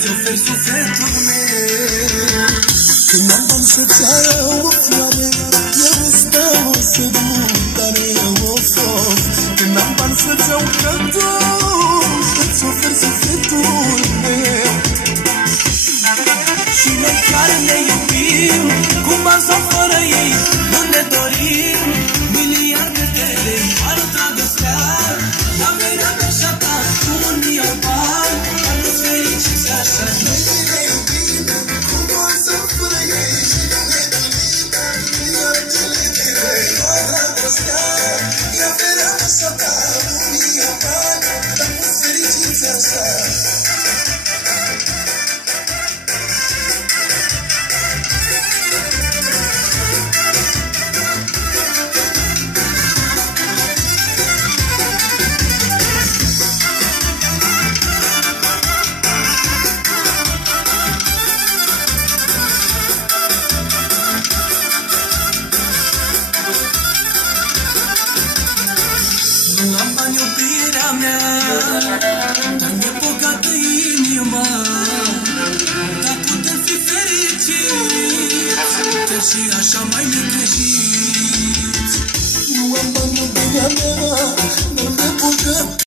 ți ofer sufletul meu. Când am bani să-ți iau o floare, eu îți dau o sărutare, of, of. Când am bani să-ți iau cadou, îți ofer sufletul meu. Și noi chiar ne iubim, cu bani sau fără ei, nu ne dorim miliarde de lei, doar dragostea, averea mea și a ta, cu unii au bani, dar nu-ți fericiți așa. Noi ne iubim, cu bani sau fără ei, și nu ne dorim miliardele de lei, doar dragostea, averea mea și a ta, cu unii au bani, dar nu-ți fericiți așa. Nu am bani, iubirea mea, dar mi-e bogată inima, dar putem fi fericiți, chiar și așa mai negreșiți. Nu am bani, iubirea mea, dar mi-e bogată